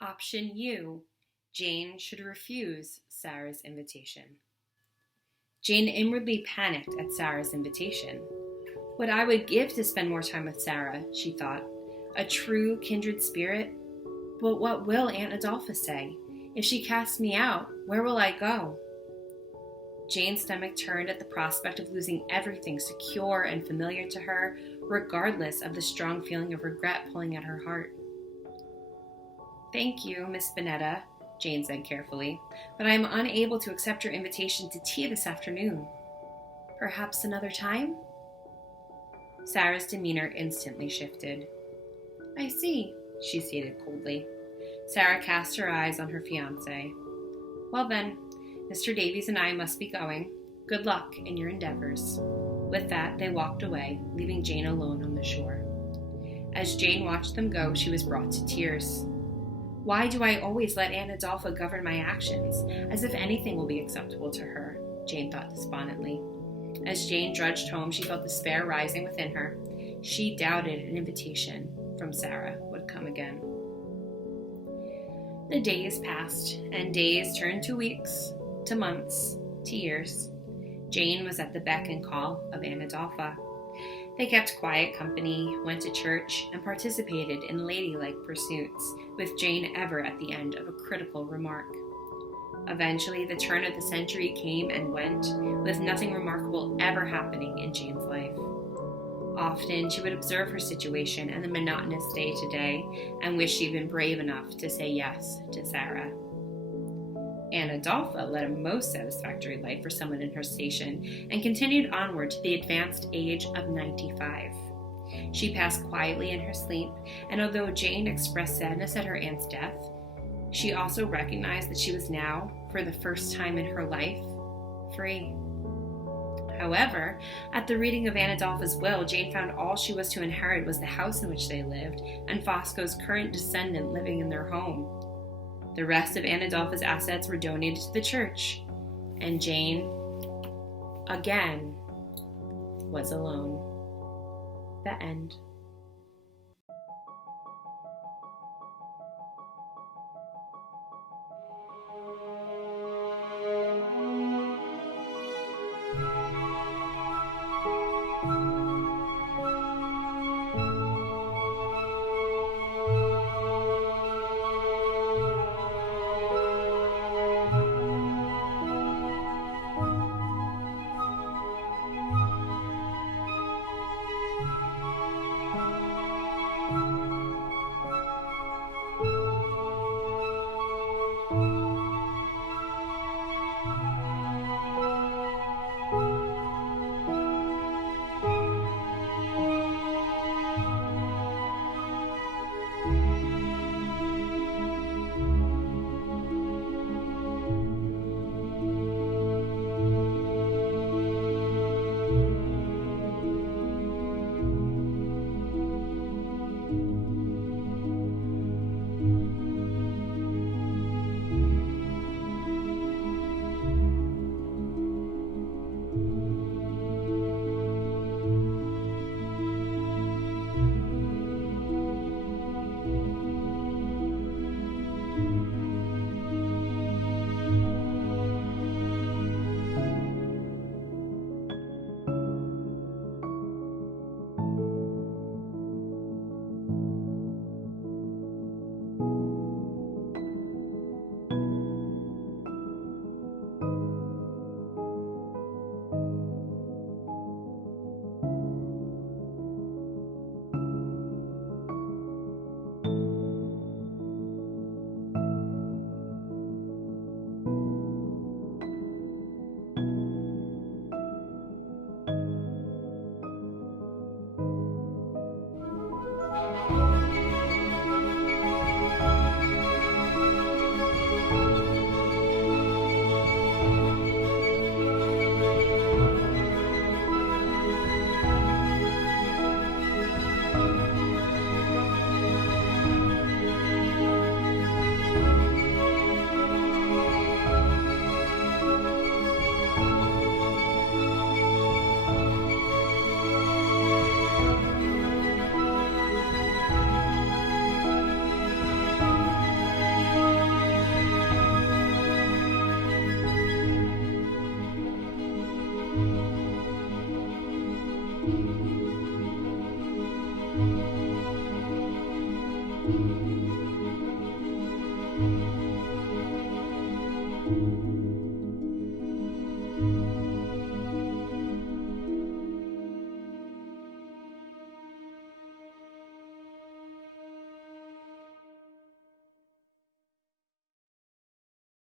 Option U. Jane should refuse Sara's invitation. Jane inwardly panicked at Sara's invitation. What I would give to spend more time with Sara, she thought. A true kindred spirit. But what will Aunt Adolpha say? If she casts me out, where will I go? Jane's stomach turned at the prospect of losing everything secure and familiar to her, regardless of the strong feeling of regret pulling at her heart. Thank you, Miss Spinetta, Jane said carefully, but I am unable to accept your invitation to tea this afternoon. Perhaps another time? Sara's demeanor instantly shifted. I see, she stated coldly. Sara cast her eyes on her fiancé. Well then, Mr. Davies and I must be going. Good luck in your endeavors. With that, they walked away, leaving Jane alone on the shore. As Jane watched them go, she was brought to tears. Why do I always let Aunt Adolpha govern my actions, as if anything will be acceptable to her? Jane thought despondently. As Jane drudged home, she felt despair rising within her. She doubted an invitation from Sara would come again. The days passed, and days turned to weeks, to months, to years. Jane was at the beck and call of Aunt Adolpha. They kept quiet company, went to church, and participated in ladylike pursuits, with Jane ever at the end of a critical remark. Eventually, the turn of the century came and went, with nothing remarkable ever happening in Jane's life. Often, she would observe her situation and the monotonous day-to-day, and wish she'd been brave enough to say yes to Sara. Aunt Adolpha led a most satisfactory life for someone in her station, and continued onward to the advanced age of 95. She passed quietly in her sleep, and although Jane expressed sadness at her aunt's death, she also recognized that she was now, for the first time in her life, free. However, at the reading of Aunt Adolpha's will, Jane found all she was to inherit was the house in which they lived, and Fosco's current descendant living in their home. The rest of Aunt Adolpha's assets were donated to the church, and Jane, again, was alone. The end.